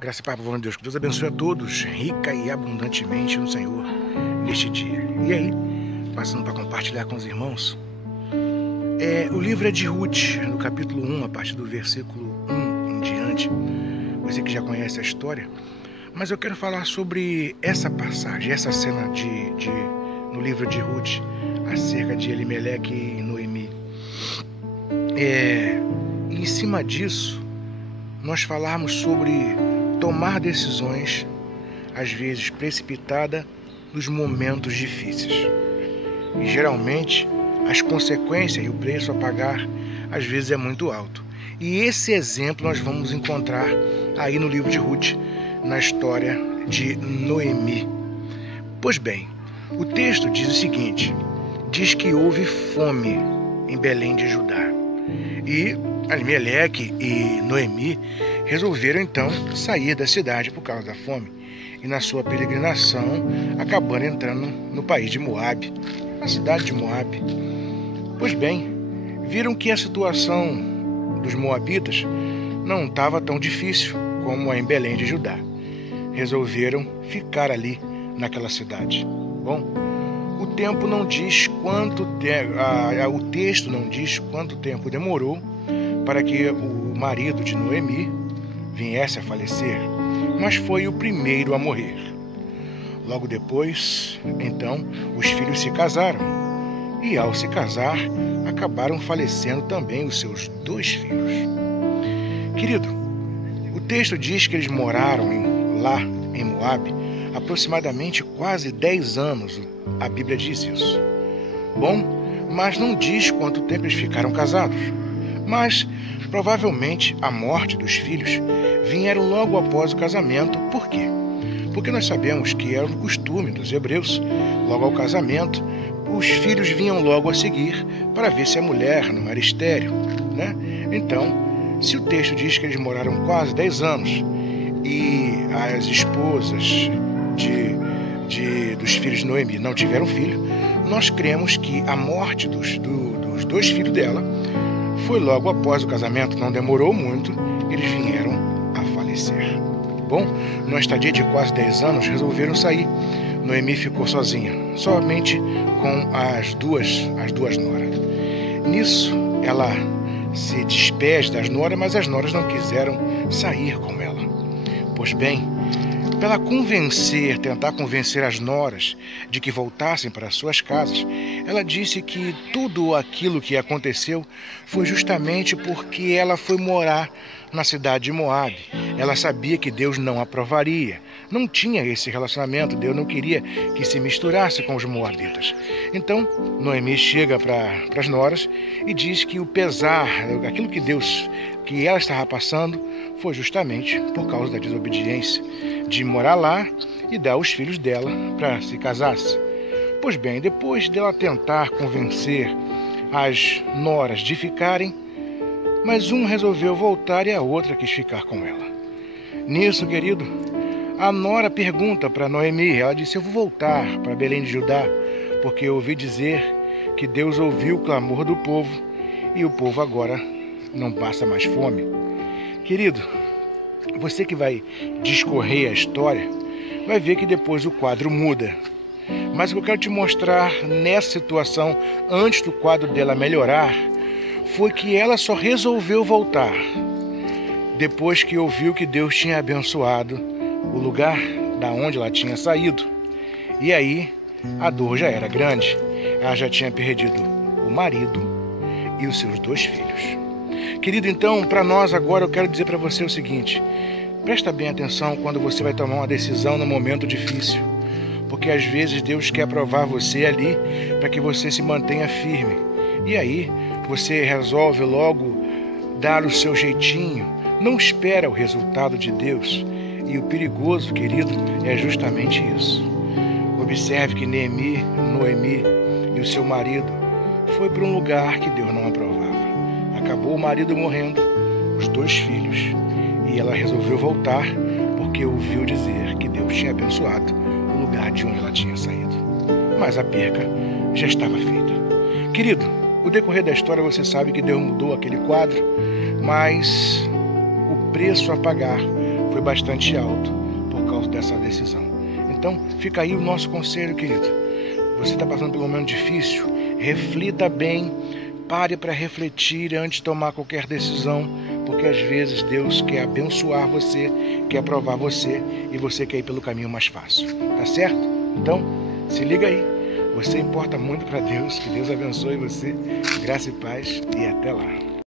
Graça e paz, povo de Deus. Que Deus abençoe a todos, rica e abundantemente no Senhor, neste dia. E aí, passando para compartilhar com os irmãos, o livro é de Ruth, no capítulo 1, a partir do versículo 1 em diante. Você que já conhece a história, mas eu quero falar sobre essa passagem, essa cena no livro de Ruth, acerca de Elimeleque e Noemi. Em cima disso, nós falarmos sobre tomar decisões, às vezes precipitada, nos momentos difíceis. E geralmente as consequências e o preço a pagar às vezes é muito alto. E esse exemplo nós vamos encontrar aí no livro de Ruth, na história de Noemi. Pois bem, o texto diz o seguinte: diz que houve fome em Belém de Judá. E Elimeleque e Noemi resolveram então sair da cidade por causa da fome. E na sua peregrinação acabaram entrando no país de Moabe, na cidade de Moabe. Pois bem, viram que a situação dos moabitas não estava tão difícil como em Belém de Judá. Resolveram ficar ali naquela cidade. Bom, o tempo não diz quanto o texto não diz quanto tempo demorou para que o marido de Noemi viesse a falecer, mas foi o primeiro a morrer. Logo depois, então, os filhos se casaram, e ao se casar, acabaram falecendo também os seus 2 filhos. Querido, o texto diz que eles moraram lá em Moabe aproximadamente quase 10 anos, a Bíblia diz isso. Bom, mas não diz quanto tempo eles ficaram casados. Mas, provavelmente, a morte dos filhos vieram logo após o casamento. Por quê? Porque nós sabemos que era o costume dos hebreus, logo ao casamento, os filhos vinham logo a seguir para ver se a mulher não era estéril, né? Então, se o texto diz que eles moraram quase 10 anos e as esposas dos filhos de Noemi não tiveram filho, nós cremos que a morte dos 2 filhos dela foi logo após o casamento, não demorou muito, eles vieram a falecer. Bom, numa estadia de quase 10 anos, resolveram sair. Noemi ficou sozinha, somente com as duas noras. Nisso, ela se despede das noras, mas as noras não quiseram sair com ela. Pois bem, para tentar convencer as noras de que voltassem para suas casas, ela disse que tudo aquilo que aconteceu foi justamente porque ela foi morar na cidade de Moabe. Ela sabia que Deus não aprovaria, não tinha esse relacionamento, Deus não queria que se misturasse com os moabitas. Então, Noemi chega para as noras e diz que o pesar, aquilo que ela estava passando, foi justamente por causa da desobediência, de morar lá e dar os filhos dela para se casasse. Pois bem, depois dela tentar convencer as noras de ficarem, mas uma resolveu voltar e a outra quis ficar com ela. Nisso, querido, a nora pergunta para Noemi, ela disse: eu vou voltar para Belém de Judá, porque eu ouvi dizer que Deus ouviu o clamor do povo e o povo agora não passa mais fome. Querido, você que vai discorrer a história, vai ver que depois o quadro muda. Mas o que eu quero te mostrar nessa situação, antes do quadro dela melhorar, foi que ela só resolveu voltar depois que ouviu que Deus tinha abençoado o lugar da onde ela tinha saído. E aí, a dor já era grande. Ela já tinha perdido o marido e os seus 2 filhos. Querido, então, para nós agora eu quero dizer para você o seguinte: presta bem atenção quando você vai tomar uma decisão num momento difícil, porque às vezes Deus quer provar você ali para que você se mantenha firme. E aí você resolve logo dar o seu jeitinho, não espera o resultado de Deus. E o perigoso, querido, é justamente isso. Observe que Noemi e o seu marido foi para um lugar que Deus não aprovava. Acabou o marido morrendo, os 2 filhos, e ela resolveu voltar porque ouviu dizer que Deus tinha abençoado o lugar de onde ela tinha saído. Mas a perca já estava feita. Querido, o decorrer da história você sabe que Deus mudou aquele quadro, mas o preço a pagar foi bastante alto por causa dessa decisão. Então, fica aí o nosso conselho, querido. Você está passando por um momento difícil, reflita bem, pare para refletir antes de tomar qualquer decisão, porque às vezes Deus quer abençoar você, quer aprovar você e você quer ir pelo caminho mais fácil. Tá certo? Então, se liga aí. Você importa muito para Deus. Que Deus abençoe você. Graça e paz e até lá.